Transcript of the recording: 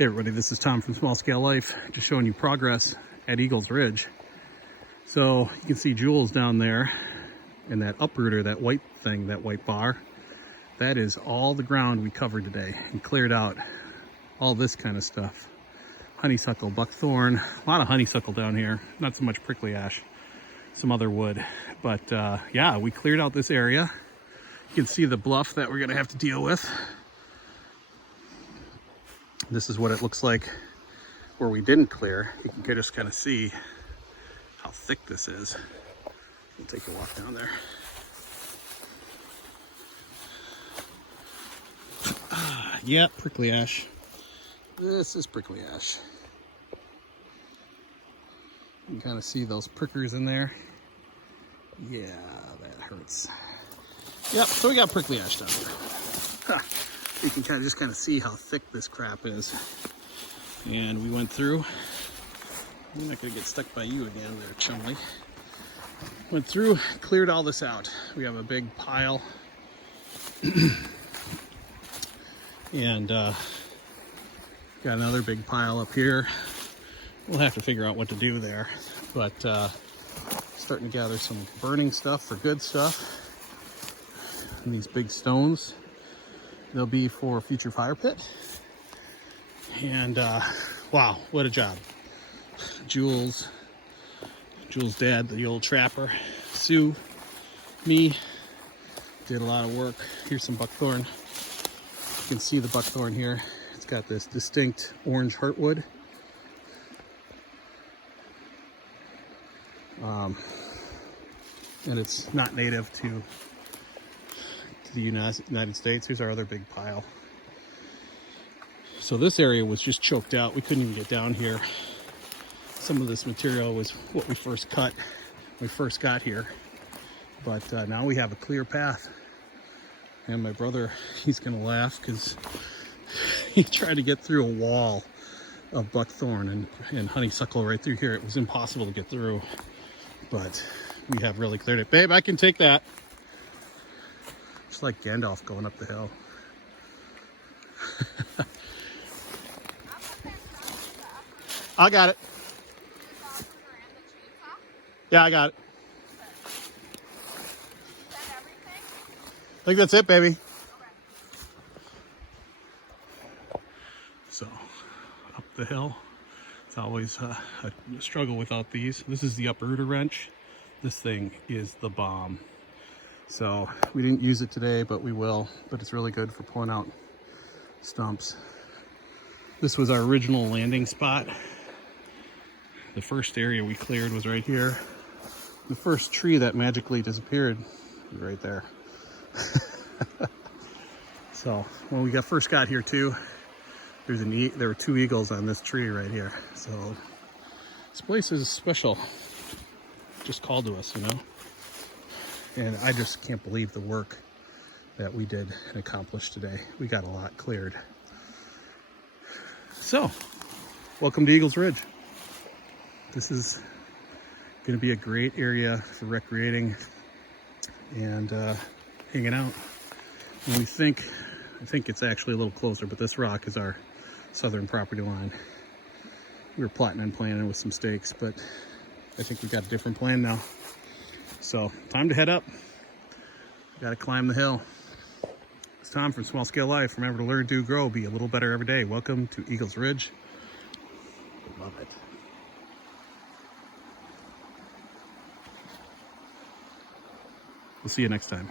Hey everybody, this is Tom from Small Scale Life, just showing you progress at Eagles Ridge. So you can see Jules down there and that uprooter, that white thing, that white bar. That is all the ground we covered today and cleared out all this kind of stuff. Honeysuckle, buckthorn, a lot of honeysuckle down here, not so much prickly ash, some other wood. But yeah, we cleared out this area. You can see the bluff that we're gonna have to deal with. This is what it looks like where we didn't clear. You can just kind of see how thick this is. We'll take a walk down there. Yeah, prickly ash. This is prickly ash. You can kind of see those prickers in there. Yeah, that hurts. Yep, so we got prickly ash down there. You can kind of see how thick this crap is. And we went through. I'm not gonna get stuck by you again there, Chumley. Went through, cleared all this out. We have a big pile. And got another big pile up here. We'll have to figure out what to do there. But starting to gather some burning stuff for good stuff. And these big stones, they'll be for a future fire pit. And wow, what a job. Jules' dad, the old trapper, Sue, me, did a lot of work. Here's some buckthorn. You can see the buckthorn here. It's got this distinct orange heartwood. And it's not native to the United States. Here's our other big pile. So this area was just choked out. We couldn't even get down here. Some of this material was what we first cut when we first got here. But now we have a clear path. And my brother, he's gonna laugh because he tried to get through a wall of buckthorn and honeysuckle right through here. It was impossible to get through, but we have really cleared it. Babe, I can take that. It's like Gandalf going up the hill. I got it. Yeah, I got it. I think that's it, baby. So, up the hill. It's always a struggle without these. This is the uprooter wrench. This thing is the bomb. So, we didn't use it today, but we will. But it's really good for pulling out stumps. This was our original landing spot. The first area we cleared was right here. The first tree that magically disappeared was right there. So when we first got here too, there were two eagles on this tree right here. So this place is special. Just called to us, you know. And I just can't believe the work that we did and accomplished today. We got a lot cleared. So, welcome to Eagles Ridge. This is going to be a great area for recreating and hanging out. And I think it's actually a little closer, but this rock is our southern property line. We were plotting and planning with some stakes, but I think we got a different plan now. So, time to head up. Got to climb the hill. It's Tom from Small Scale Life. Remember to learn, do, grow, be a little better every day. Welcome to Eagles Ridge. Love it. We'll see you next time.